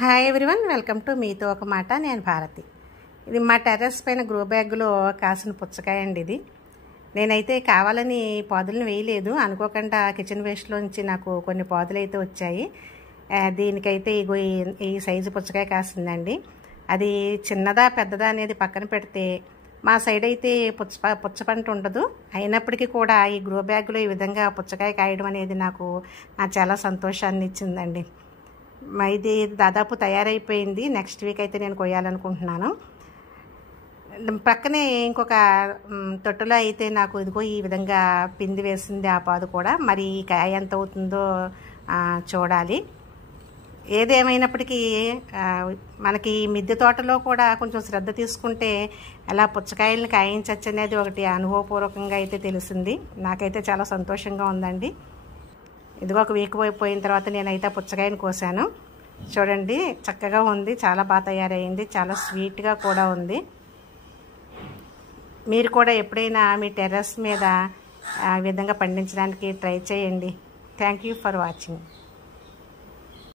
Hi everyone, welcome to మీతో ఒక మాట. నేను భారతి. ఇది మా టెర్రస్ పైన గ్రో బ్యాగ్లో కాసిన పుచ్చకాయ అండి. ఇది నేనైతే కావాలని పాదులను వేయలేదు, అనుకోకుండా కిచెన్ వేస్ట్లోంచి నాకు కొన్ని పాదులు అయితే వచ్చాయి. దీనికైతే ఇగో ఈ సైజు పుచ్చకాయ కాసిందండి. అది చిన్నదా పెద్దదా అనేది పక్కన పెడితే మా సైడ్ అయితే పుచ్చ పంట ఉండదు. అయినప్పటికీ కూడా ఈ గ్రో బ్యాగ్లో ఈ విధంగా పుచ్చకాయ కాయడం అనేది నాకు చాలా సంతోషాన్ని ఇచ్చిందండి. ఇది దాదాపు తయారైపోయింది. నెక్స్ట్ వీక్ అయితే నేను కొయ్యాలనుకుంటున్నాను. పక్కనే ఇంకొక తొట్టులో అయితే నాకు ఇదిగో ఈ విధంగా పిండి వేసింది ఆ పాదు కూడా. మరి ఈ కాయ ఎంత అవుతుందో చూడాలి. ఏదేమైనప్పటికీ మనకి మిద్దె తోటలో కూడా కొంచెం శ్రద్ధ తీసుకుంటే ఎలా పుచ్చకాయలను కాయించవచ్చు అనేది ఒకటి అనుభవపూర్వకంగా అయితే తెలిసింది. నాకైతే చాలా సంతోషంగా ఉందండి. ఇదిగో ఒక వీక్ పోయిన తర్వాత నేనైతే పుచ్చకాయను కోసాను. చూడండి, చక్కగా ఉంది, చాలా బాగా తయారైంది, చాలా స్వీట్గా కూడా ఉంది. మీరు కూడా ఎప్పుడైనా మీ టెర్రస్ మీద ఆ విధంగా పండించడానికి ట్రై చేయండి. Thank you for watching.